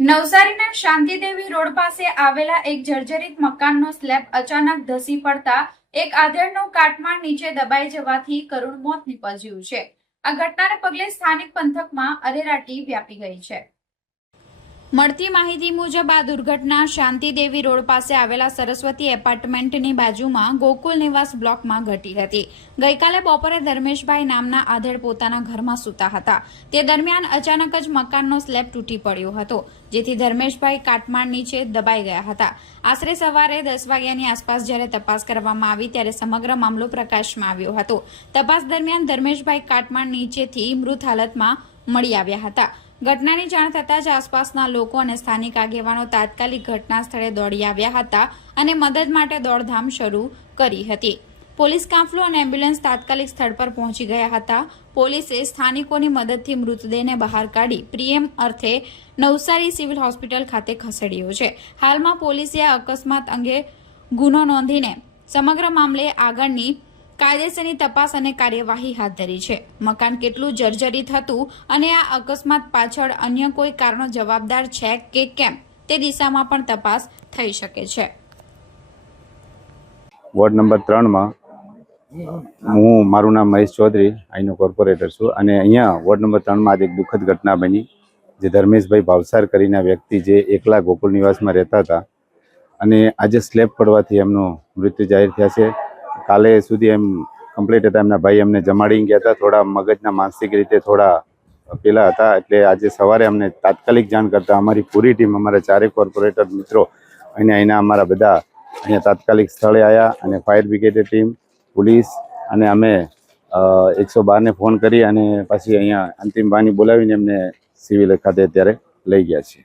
નવસારીના શાંતિદેવી રોડ પાસે આવેલા એક જર્જરિત મકાનનો સ્લેબ અચાનક ધસી પડતા એક આધેડનું કાટમાળ નીચે દબાઈ જવાથી કરુણ મોત નીપજ્યું છે। આ ઘટનાને પગલે સ્થાનિક પંથકમાં અરેરાટી વ્યાપી ગઈ છે। મળતી માહિતી મુજબ આ દુર્ઘટના શાંતિદેવી રોડ પાસે આવેલા સરસ્વતી એપાર્ટમેન્ટની બાજુમાં ગોકુલ નિવાસ બ્લોકમાં ઘટી હતી। ગઈકાલે બપોરે ધર્મેશભાઈ નામના આધેડ પોતાના ઘરમાં સૂતા હતા। તે દરમિયાન અચાનક જ મકાનનો સ્લેબ તૂટી પડ્યો હતો, જેથી ધર્મેશભાઈ કાટમાળ નીચે દબાઈ ગયા હતા। આશરે સવારે 10 વાગ્યાની આસપાસ જ્યારે તપાસ કરવામાં આવી ત્યારે સમગ્ર મામલો પ્રકાશમાં આવ્યો હતો। તપાસ દરમિયાન ધર્મેશભાઈ કાટમાળ નીચેથી મૃત હાલતમાં મળી આવ્યા હતા। ઘટનાની જાણ થતાં જ આસપાસના લોકો અને સ્થાનિક આગેવાનો તાત્કાલિક ઘટના સ્થળે દોડી આવ્યા હતા અને મદદ માટે દોડધામ શરૂ કરી હતી। પોલીસ કાફલો અને એમ્બ્યુલન્સ તાત્કાલિક સ્થળ પર પહોંચી ગયા હતા। પોલીસે સ્થાનિકોની મદદથી મૃતદેહને બહાર કાઢી પ્રીએમ અર્થે નવસારી સિવિલ હોસ્પિટલ ખાતે ખસેડ્યો છે। હાલમાં પોલીસે આ અકસ્માત અંગે ગુનો નોંધીને સમગ્ર મામલે આગળની કાયદેસરની તપાસ અને કાર્યવાહી હાથ ધરી છે। મકાન કેટલું જર્જરિત હતું અને આ અકસ્માત પાછળ અન્ય કોઈ કારણો જવાબદાર છે કે કેમ તે દિશામાં પણ તપાસ થઈ શકે છે। વોર્ડ નંબર 3 માં મારું નામ મહેશ ચૌધરી, અહીંનો કોર્પોરેટર છું અને અહીંયા વોર્ડ નંબર 3 માં એક દુઃખદ ઘટના બની, જે ધર્મેશભાઈ ભાવસાર કરીને વ્યક્તિ જે એકલા ગોકુલ નિવાસમાં રહેતા હતા અને આજે સ્લેબ પડવાથી એમનું મૃત્યુ જાહેર થયા છે। કાલે સુધી એમ કમ્પ્લીટ હતા, એમના ભાઈ એમને જમાડીને ગયા હતા, થોડા મગજના માનસિક રીતે થોડા પેલા હતા, એટલે આજે સવારે અમને તાત્કાલિક જાણ કરતા અમારી પૂરી ટીમ, અમારા 4 કોર્પોરેટર મિત્રો અને અહીંના અમારા બધા અહીંયા તાત્કાલિક સ્થળે આવ્યા અને ફાયર બ્રિગેડ ટીમ, પોલીસ અને અમે 112 ને ફોન કરી અને પછી અહીંયા અંતિમ બાની બોલાવીને એમને સિવિલ ખાતે અત્યારે લઈ ગયા છીએ।